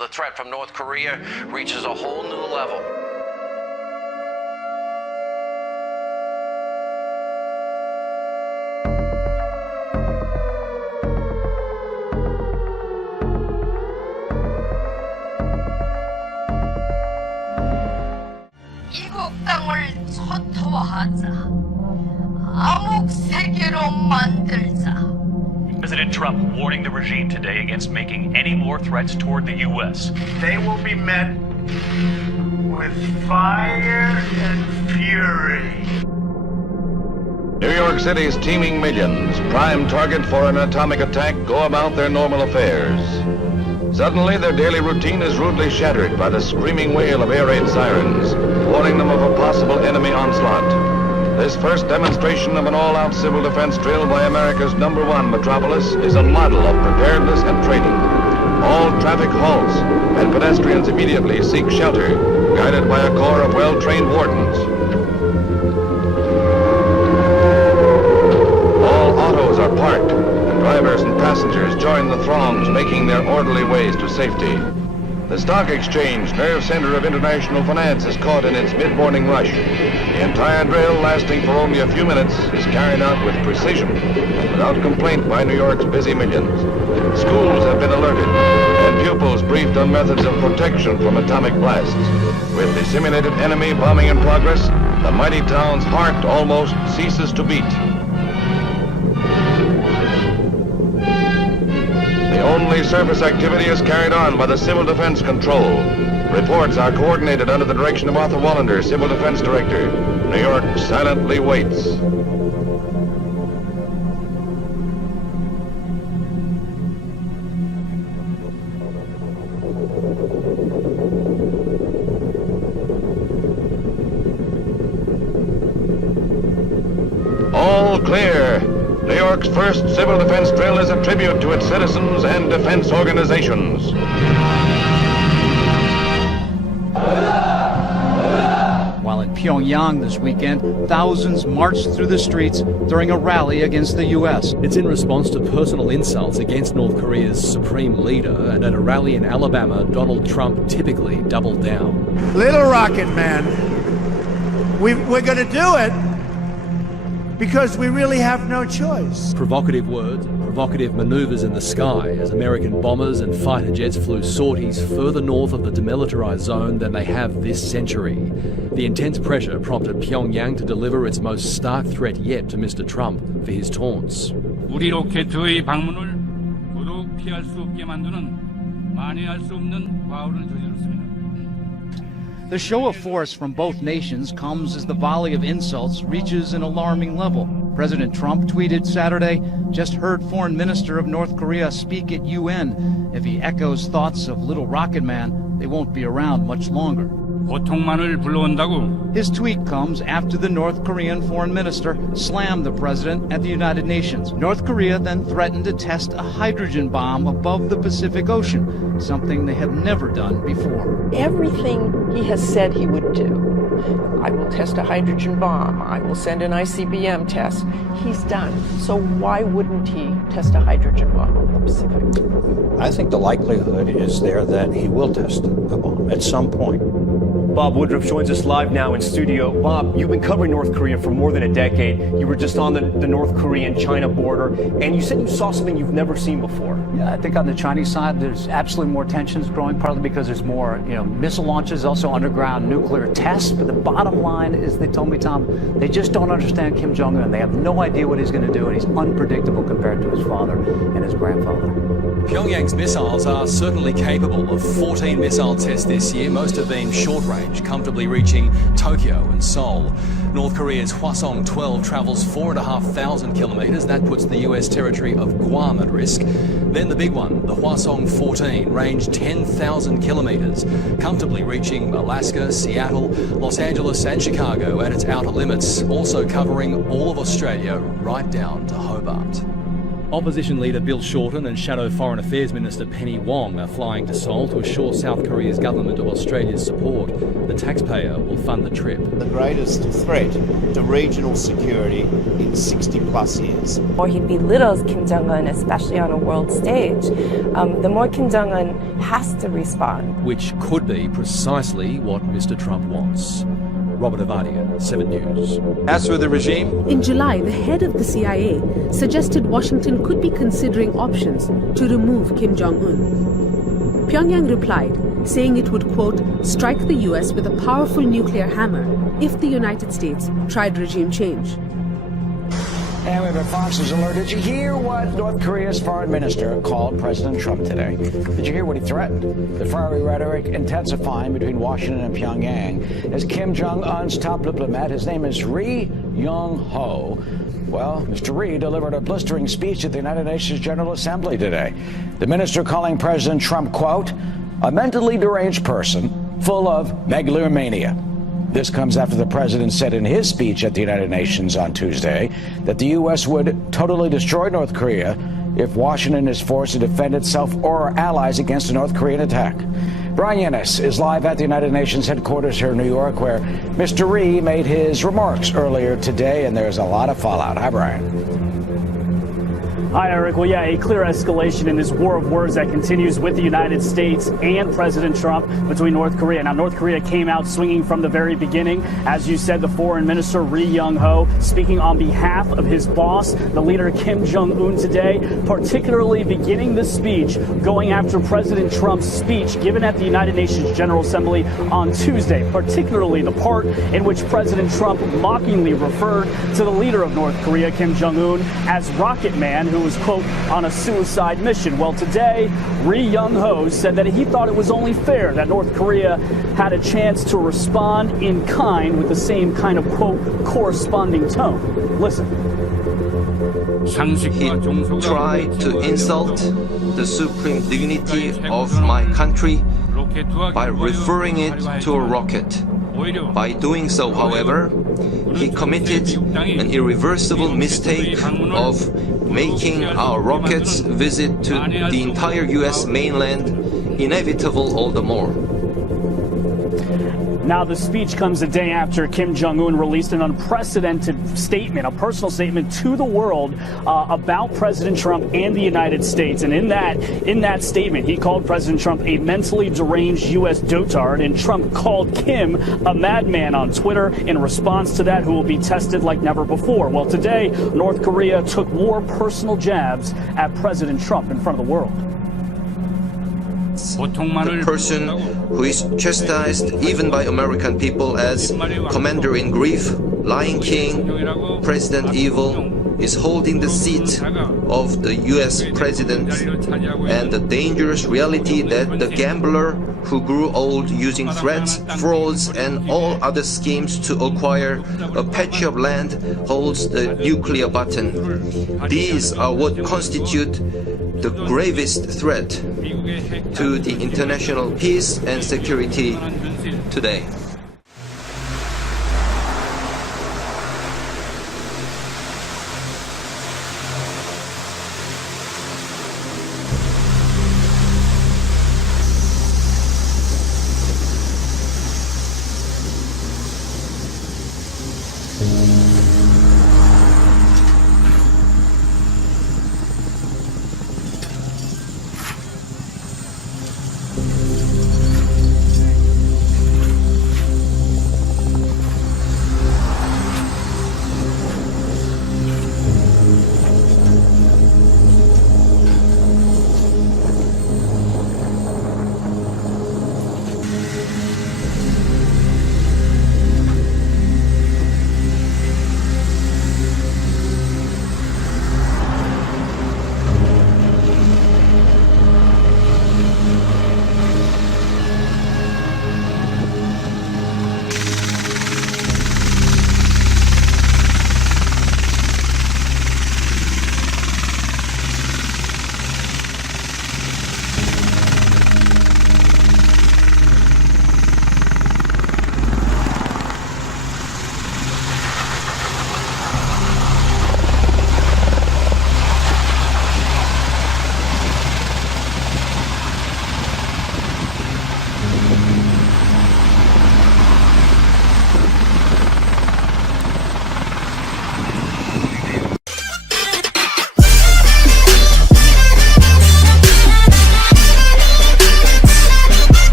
The threat from North Korea reaches a whole new level. 이국 땅을 초토화하자. 암흑 세계로 만들자. President Trump warning the regime today against making any more threats toward the U.S. They will be met with fire and fury. New York City's teeming millions, prime target for an atomic attack, go about their normal affairs. Suddenly, their daily routine is rudely shattered by the screaming wail of air raid sirens, warning them of a possible enemy onslaught. This first demonstration of an all-out civil defense drill by America's #1 metropolis is a model of preparedness and training. All traffic halts, and pedestrians immediately seek shelter, guided by a corps of well-trained wardens. All autos are parked, and drivers and passengers join the throngs making their orderly ways to safety. The stock exchange, nerve center of international finance, is caught in its mid-morning rush. The entire drill, lasting for only a few minutes, is carried out with precision and without complaint by New York's busy millions. Schools have been alerted, and pupils briefed on methods of protection from atomic blasts. With the simulated enemy bombing in progress, the mighty town's heart almost ceases to beat. The only surface activity is carried on by the Civil Defense Control. Reports are coordinated under the direction of Arthur Wallander, Civil Defense Director. New York silently waits. All clear. New York's first civil defense drill is a tribute to its citizens and defense organizations. While in Pyongyang this weekend, thousands marched through the streets during a rally against the U.S. It's in response to personal insults against North Korea's supreme leader, and at a rally in Alabama, Donald Trump typically doubled down. Little Rocket Man, we're going to do it because we really have no choice. Provocative words, provocative maneuvers in the sky as American bombers and fighter jets flew sorties further north of the demilitarized zone than they have this century. The intense pressure prompted Pyongyang to deliver its most stark threat yet to Mr. Trump for his taunts. 우리 로켓의 방문을 더더욱 피할 수 없게 만드는 만회할 수 없는 과오를 저질렀습니다. The show of force from both nations comes as the volley of insults reaches an alarming level. President Trump tweeted Saturday, "Just heard Foreign Minister of North Korea speak at UN. If he echoes thoughts of Little Rocket Man, they won't be around much longer." 고통만을 불러온다고. His tweet comes after the North Korean foreign minister slammed the president at the United Nations. North Korea then threatened to test a hydrogen bomb above the Pacific Ocean, something they have never done before. Everything he has said he would do. I will test a hydrogen bomb. I will send an ICBM test. He's done. So why wouldn't he test a hydrogen bomb over the Pacific? I think the likelihood is there that he will test a bomb at some point. Bob Woodruff joins us live now in studio. Bob, you've been covering North Korea for more than a decade. You were just on the North Korean-China border, and you said you saw something you've never seen before. Yeah, I think on the Chinese side, there's absolutely more tensions growing, partly because there's more, missile launches, also underground nuclear tests. But the bottom line is, they told me, Tom, they just don't understand Kim Jong-un. They have no idea what he's going to do, and he's unpredictable compared to his father and his grandfather. Pyongyang's missiles are certainly capable of 14 missile tests this year, most have been short-range, comfortably reaching Tokyo and Seoul. North Korea's Hwasong-12 travels 4,500 kilometres. That puts the US territory of Guam at risk. Then the big one, the Hwasong-14, range 10,000 kilometres, comfortably reaching Alaska, Seattle, Los Angeles and Chicago at its outer limits, also covering all of Australia right down to Hobart. Opposition leader Bill Shorten and Shadow Foreign Affairs Minister Penny Wong are flying to Seoul to assure South Korea's government of Australia's support. The taxpayer will fund the trip. The greatest threat to regional security in 60 plus years. The more he belittles Kim Jong-un, especially on a world stage, the more Kim Jong-un has to respond. Which could be precisely what Mr. Trump wants. Robert Avadia, 7 News. As for the regime, in July, the head of the CIA suggested Washington could be considering options to remove Kim Jong-un. Pyongyang replied, saying it would, quote, strike the U.S. with a powerful nuclear hammer if the United States tried regime change. And we have a Fox News alert. Did you hear what North Korea's foreign minister called President Trump today? Did you hear what he threatened? The fiery rhetoric intensifying between Washington and Pyongyang as Kim Jong-un's top diplomat, his name is Ri Yong-ho. Well, Mr. Ri delivered a blistering speech at the United Nations General Assembly today. The minister calling President Trump, quote, a mentally deranged person full of megalomania. This comes after the president said in his speech at the United Nations on Tuesday that the U.S. would totally destroy North Korea if Washington is forced to defend itself or allies against a North Korean attack. Brian Yennis is live at the United Nations headquarters here in New York, where Mr. Ri made his remarks earlier today, and there's a lot of fallout. Hi, Brian. Hi, Eric. Well, yeah, a clear escalation in this war of words that continues with the United States and President Trump between North Korea. Now, North Korea came out swinging from the very beginning. As you said, the foreign minister, Ri Yong-ho, speaking on behalf of his boss, the leader Kim Jong-un today, particularly beginning the speech going after President Trump's speech given at the United Nations General Assembly on Tuesday, particularly the part in which President Trump mockingly referred to the leader of North Korea, Kim Jong-un, as Rocket Man, who was, quote, on a suicide mission. Well, today, Ri Yong-ho said that he thought it was only fair that North Korea had a chance to respond in kind with the same kind of, quote, corresponding tone. Listen. He tried to insult the supreme dignity of my country by referring it to a rocket. By doing so, however, he committed an irreversible mistake of making our rocket's visit to the entire U.S. mainland inevitable all the more. Now, the speech comes a day after Kim Jong-un released an unprecedented statement, a personal statement to the world about President Trump and the United States. And in that statement, he called President Trump a mentally deranged U.S. dotard, and Trump called Kim a madman on Twitter in response to that, who will be tested like never before. Well, today, North Korea took more personal jabs at President Trump in front of the world. The person who is chastised even by American people as Commander-in-Chief, Lion King, President Evil, is holding the seat of the US President, and the dangerous reality that the gambler who grew old using threats, frauds, and all other schemes to acquire a patch of land holds the nuclear button. These are what constitute the gravest threat to the international peace and security today.